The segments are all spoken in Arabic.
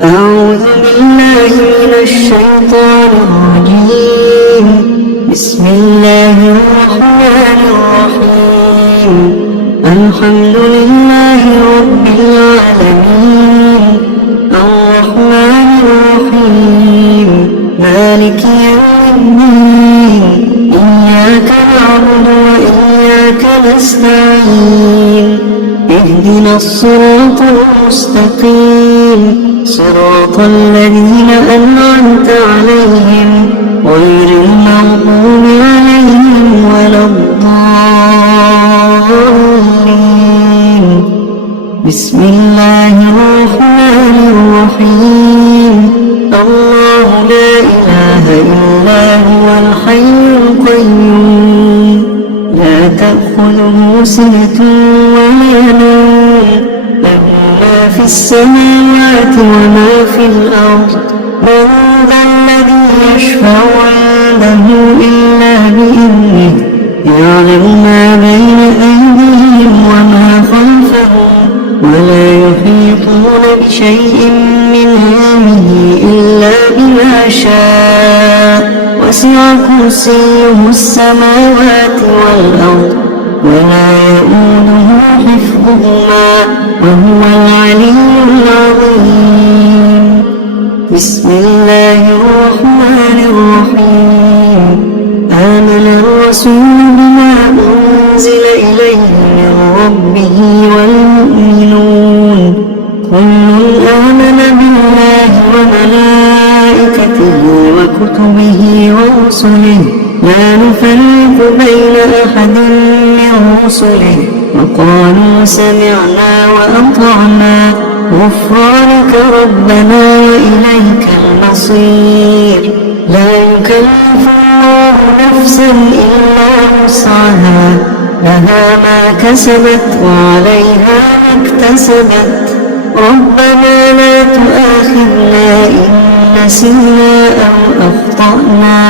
أعوذ بالله من الشيطان الرجيم. بسم الله الرحمن الرحيم. الحمد لله رب العالمين، الرحمن الرحيم، مالك يوم الدين. إياك نعبد وإياك نستعين. اهدنا الصراط المستقيم، صراط الذين أنعمت عليهم غير المغضوب عليهم ولا الضالين. بسم الله الرحمن الرحيم. الله لا إله إلا هو الحي القيوم، لا تأخذه سنة ولا نوم، له ما في السماوات وما في الأرض. من ذا الذي يشفع عنده إلا بإذنه، يعلم ما بين أيديهم وما خلفهم، ولا يحيطون بشيء من علمه إلا بما شاء. وسع كرسيه السماوات والأرض، ولا يؤوده حفظهما، وهو العلي العظيم. بسم الله الرحمن الرحيم. آمن الرسول بما أنزل إليه من ربه والمؤمنون، كل آمن بالله وملائكته وكتبه ورسله، لا نفرق بين أحد من رسله، وقالوا سمعنا وأطعنا غفرانك ربنا وإليك المصير. لا يكلف الله نفسا إلا وسعها، لها ما كسبت وعليها ما اكتسبت. ربنا لا تؤاخذنا إن نسينا أو أخطأنا،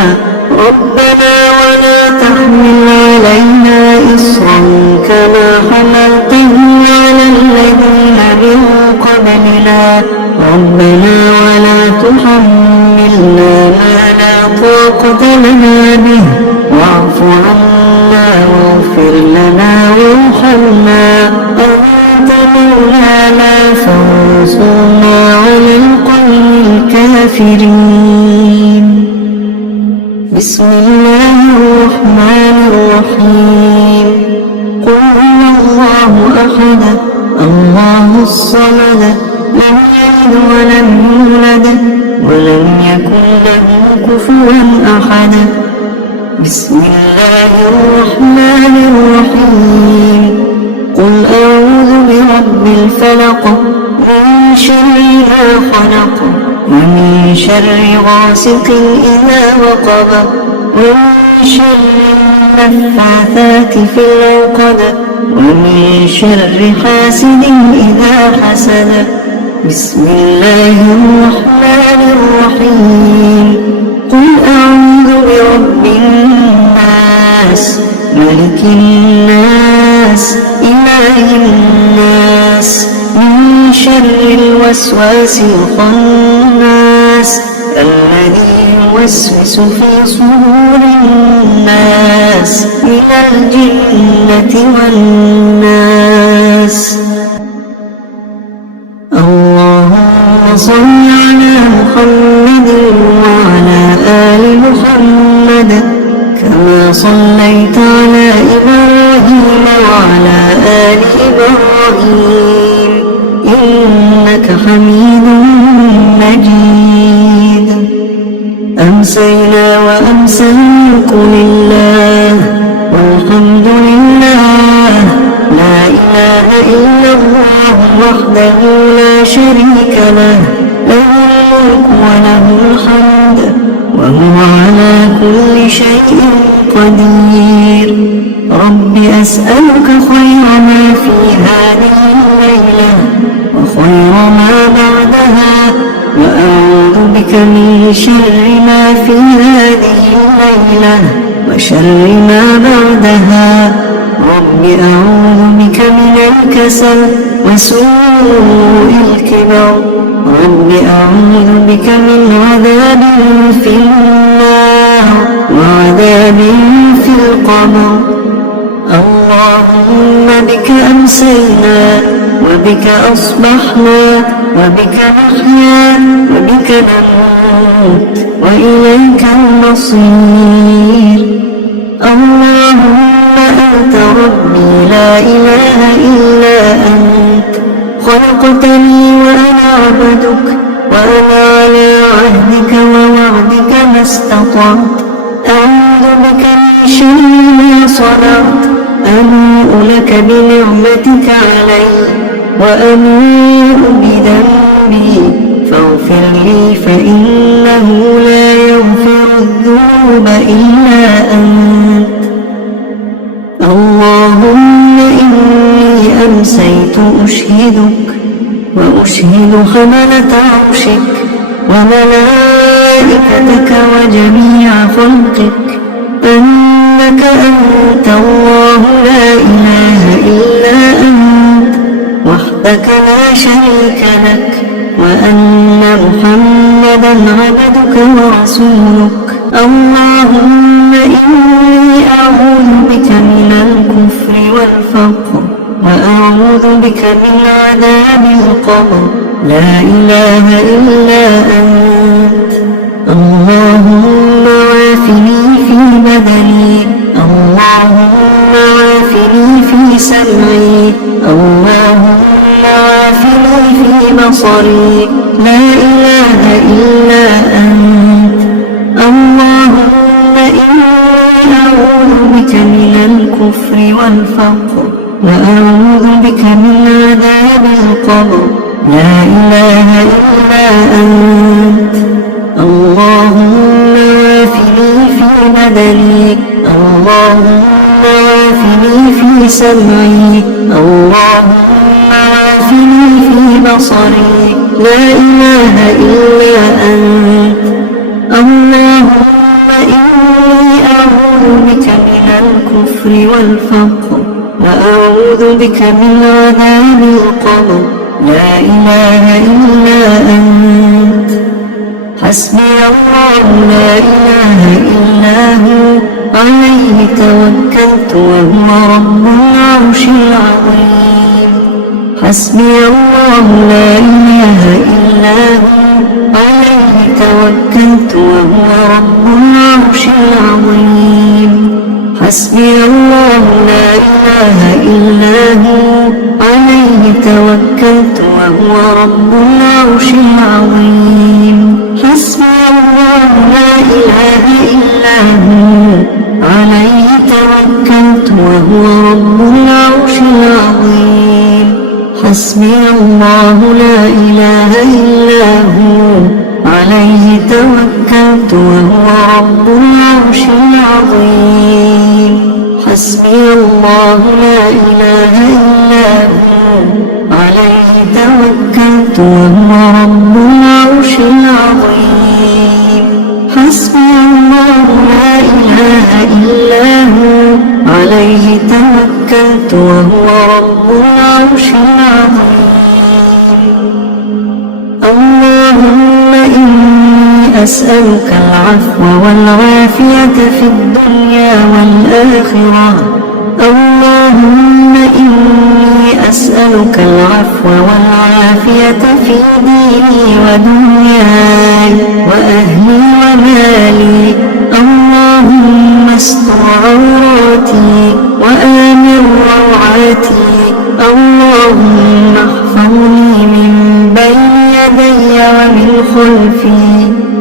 ربنا ولا تحمل علينا إصرا كما حملته على الذين من قبلنا، ربنا ولا تحملنا ما لا طاقة لنا به، واعف عنا واغفر لنا وارحمنا، أنت مولانا فانصرنا على القوم الكافرين. بسم الله الرحمن الرحيم. قل هو الله أحد، الله الصمد، لم يلد ولم يولد ولم يكن له كفوا أحد. بسم الله الرحمن الرحيم. قل أعوذ برب الفلق، من شر ما خلق، ومن شر غاسق إذا وقب، ومن شر النفاثات في العقد، ومن شر حاسد إذا حسد. بسم الله الرحمن الرحيم. قل أعوذ برب الناس، ملك الناس، إله الناس، من شر الوسواس الخناس، الذي يوسوس في صدور الناس من الجنة والناس. اللهم صل على محمد وعلى آل محمد، كما صليت على إبراهيم وعلى آل إبراهيم إنك حميد مجيد. أمسينا وأمسى الملك لله، والحمد لله، لا إله إلا الله وحده لا شريك له، له الملك وله الحمد وهو على كل شيء قدير. رب أسألك خير ما في هذه الليلة وخير ما بعدها، وأعوذ بك من شر ما في هذه الليلة وشر ما بعدها. رب أعوذ بك من الكسل وسوء الكبر رب أعوذ بك من عذاب في النار وعذاب في القبر. اللهم بك أمسينا وبك أصبحنا وبك نحيا وبك نموت وإليك المصير. اللهم أنت ربي لا إله إلا أنت، خلقتني وأنا عبدك، وأنا على عهدك ووعدك ما استطعت. أعوذ بك من شر ما صنعت، أبوء لك بنعمتك علي وأبوء بذنبي فاغفر لي فإنه لا يغفر الذنوب إلا أنت. اللهم إني أمسيت أشهدك وأشهد حملة عرشك وملائكتك وجميع خلقك أنك أنت الله لا إله إلا أنت وحدك لا شريك لك، وأن محمدا عبدك ورسولك. اللهم إني أعوذ بك من الكفر والفقر وأعوذ بك من عذاب القبر، لا إله إلا أنت. اللهم عافني في بدني، اللهم عافني في سمعي، اللهم عافني في بصري، لا إله إلا أنت. اللهم إني أعوذ بك من الكفر والفقر وأعوذ بك من عذاب القبر، لا إله إلا أنت. اللهم عافني في بدني، اللهم عافني في سمعي، اللهم عافني في بصري، لا إله إلا أنت. اللهم إني أعوذ بك من الكفر والفقر وأعوذ بك من عذاب القبر، لا إله إلا أنت. حسبي الله لا إله إلا هو، عليه توكلت وهو رب العرش العظيم. حسبي الله لا إله إلا هو، عليه توكلت وهو رب العرش العظيم. حسبي الله لا إله إلا هو، عليه توكلت وهو رب العرش العظيم. حسبي الله لا إله إلا هو، عليه توكلت وهو رب العرش العظيم. حسبي الله لا إله إلا هو، عليه توكلت وهو رب العرش العظيم. حسبي الله لا إله إلا هو، عليه توكلت وهو رب العرش العظيم. حسبي الله لا إله إلا هو، عليه توكلت وهو رب العرش العظيم. اللهم إني أسألك العفو والعافية في الدنيا والآخرة. اللهم إني أسألك العفو والعافية في ديني ودنياي وأهلي ومالي. اللهم استر عوراتي وآمن روعاتي. اللهم احفظني من بين يدي ومن خلفي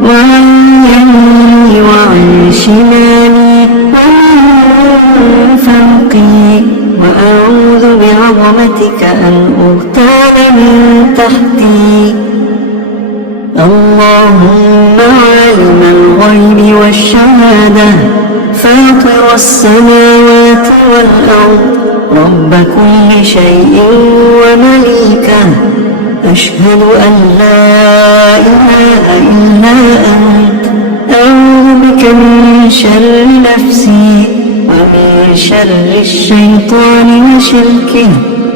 وعن يميني وعن شمالي ومن فوقي، وأعوذ بعظمتك أن أغتال من تحتي. اللهم عالم الغيب والشهادة، فاطر السماوات والأرض، رب كل شيء ومليكه، أشهد أن لا إله إلا أنت. أعوذ بك من شر نفسي ومن شر الشيطان وشركه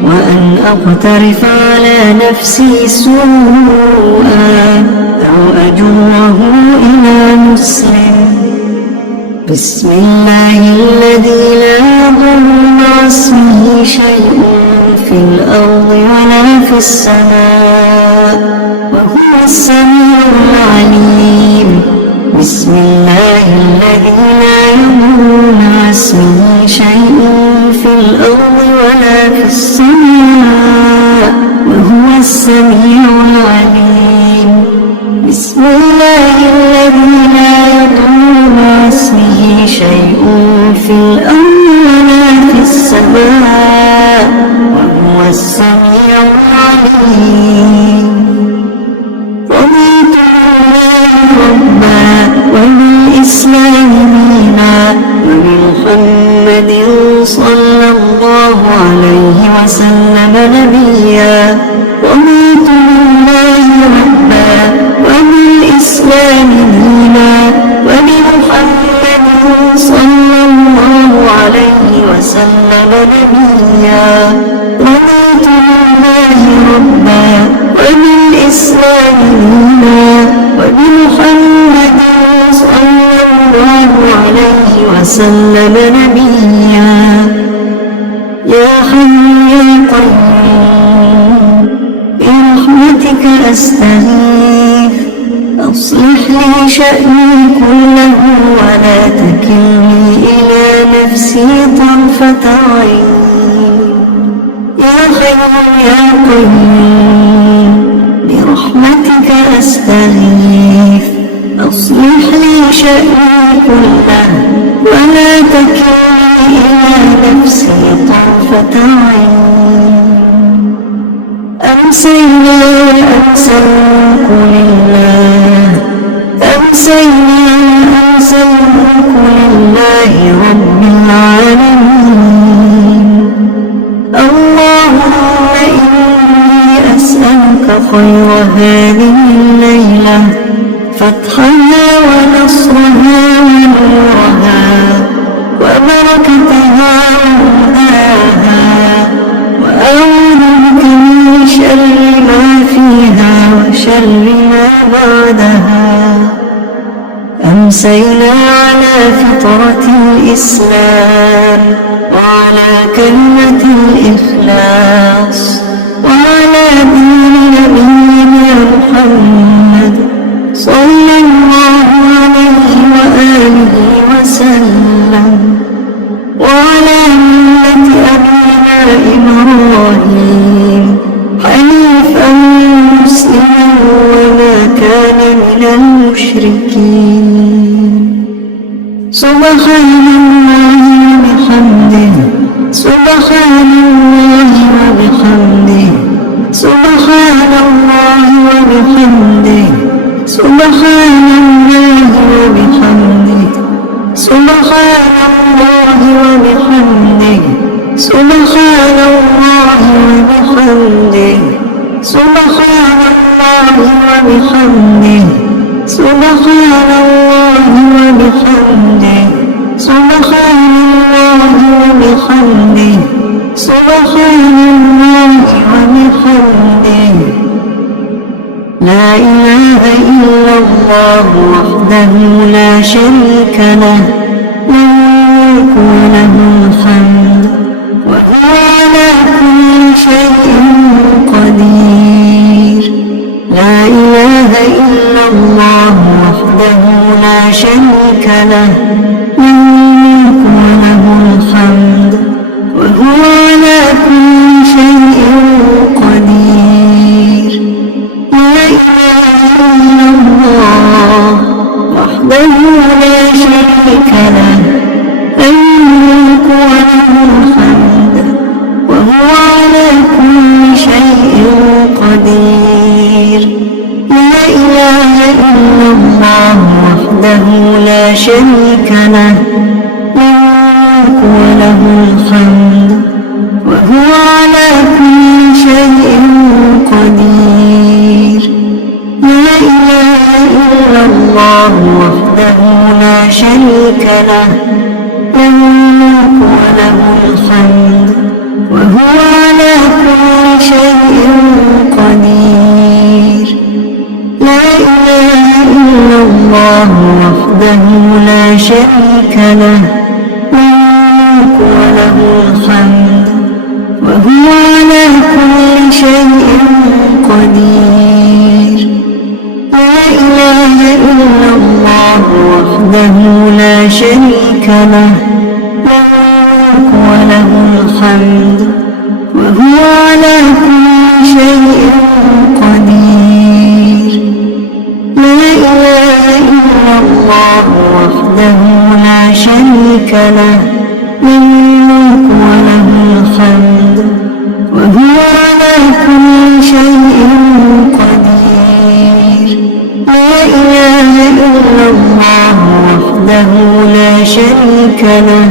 وأن أقترف على نفسي سوءا أو أجره إلى مسلم. بسم الله الذي لا يضر مع اسمه شيء في الأرض ولا في السماء وهو السميع العليم. بسم الله الذي لا يضر مع اسمه شيء في الأرض ولا في السماء وهو السميع العليم. بسم الله الذي لا يضر مع اسمه شيء في الأرض ولا في السماء وهو السميع العليم. رضيت بالله ربا وبالإسلام دينا وبمحمد صلى الله عليه وسلم نبيا. رضيت بالله ربا وبالإسلام دينا وبمحمد صلى الله عليه وسلم نبيا. رضيت بالله ربا وبالإسلام دينا وبمحمد صلى الله عليه وسلم نبيا. يا حي يا قيوم برحمتك أستغيث أصلح لي شأني كله ولا تكلني إلى نفسي طرفة عين. يا حي يا قيوم برحمتك أستغيث أصلح لي شأني كله ولا تكلني إلى نفسي طرفة عين. أمسينا وأمسى الملك لله أمسينا وأمسى الملك لله رب العالمين. اللهم إني أسألك خير هذه الليلة فتحها ونصرها ونورها وبركتها وهداها وأعوذ بك من شر ما فيها وشر ما بعدها. أمسينا على فطرة الإسلام وعلى كلمة الإخلاص وعلى دين نبينا محمد صلى الله عليه وآله وسلم وعلى ملة أبينا إبراهيم حنيفا مسلما وما كان من المشركين. سبحان الله وبحمده سبحان الله وبحمده سبحان الله وبحمده سبحان الله وبحمده سبحان الله وبحمده سبحان الله وبحمده سبحان الله وبحمده سبحان الله وبحمده سبحان الله وبحمده سبحان الله وبحمده. لا إله إلا الله وحده لا شريك له له الملك وله الحمد وهو على كل شيء قدير. لا إله إلا الله وحده لا شريك له له الملك وله الحمد وهو على كل شيء قدير. لا إله إلا الله وحده لا شريك له له الملك وله الحمد وهو على كل شيء قدير. لا إله إلا الله وحده لا شريك له له الملك وله الحمد وهو على كل شيء قدير. لا إله إلا الله وحده لا شريك له له الملك وله الحمد وهو وهو على كل شيء قدير. لا إله إلا الله وحده لا شريك له، له الملك وله الحمد وهو على كل شيء قدير. لا إله إلا الله وحده لا شريك له، له الملك وله الحمد وهو على كل شيء قدير. لا إله إلا الله وحده لا شريك له، له الملك وله الحمد وهو على كل شيء قدير. لا إله إلا الله وحده لا شريك له،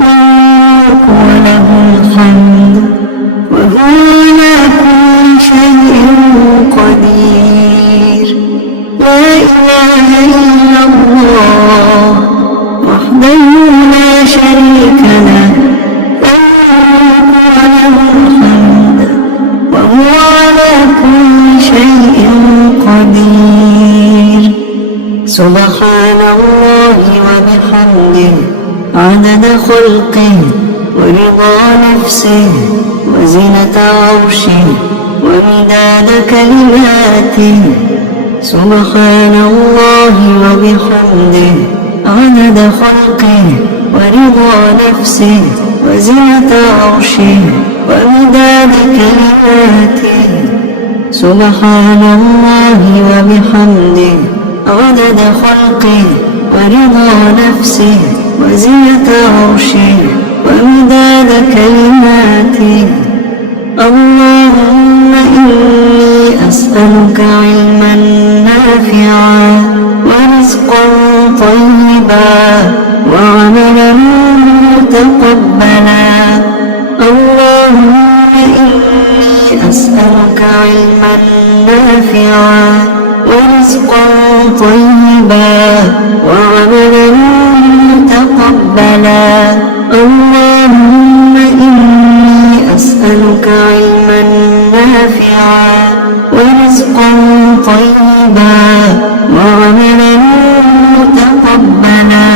له الملك وله الحمد وهو على كل شيء قدير. لا إله إلا الله وحده لا شريك له، له الملك وله الحمد وهو على كل شيء قدير. سبحان الله وبحمده عدد خلقه ورضا نفسه وزنة عرشه ومداد كلماته. سبحان الله وبحمده عدد خلقه ورضا نفسه وزنة عرشه ومداد كلماته. سبحان الله وبحمده عدد خلقه ورضا نفسه وزنة عرشه ومداد كلماته. اللهم إني أسألك علما نافعا ورزقا طيبا وعملا متقبلا. اللهم إني أسألك علما نافعا ورزقا طيبا وعملا متقبلا. اللهم إني أسألك علما نافعا ورزقا طيبا وعملا متقبلا.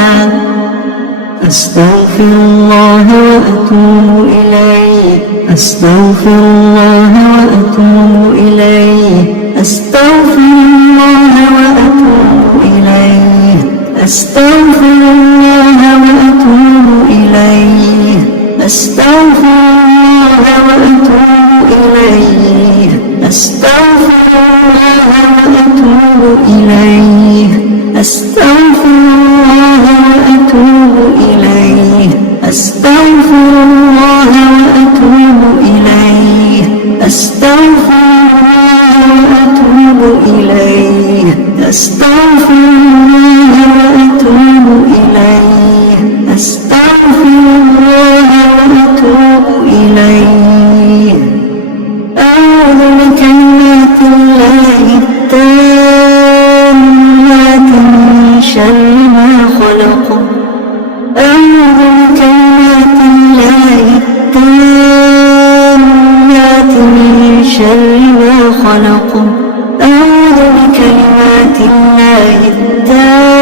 أستغفر الله وأتوب إليه، أستغفر الله وأتوب إليه، أستغفر الله وأتوب إليه، أستغفر الله وأتوب إليه، أستغفر الله وأتوب إليه، أستغفر الله وأتوب إليه، أستغفر الله وأتوب إليه، أستغفر الله وأتوب إليه، أستغفر الله وأتوب إليه، أستغفر الله وأتوب إليه، أستغفر الله وأتوب إليه. أعوذ بكلمات الله التامات من شر ما خلق. أعوذ بكلمات الله التامات من شر ما خلق. أعوذ بكلمات الله التامات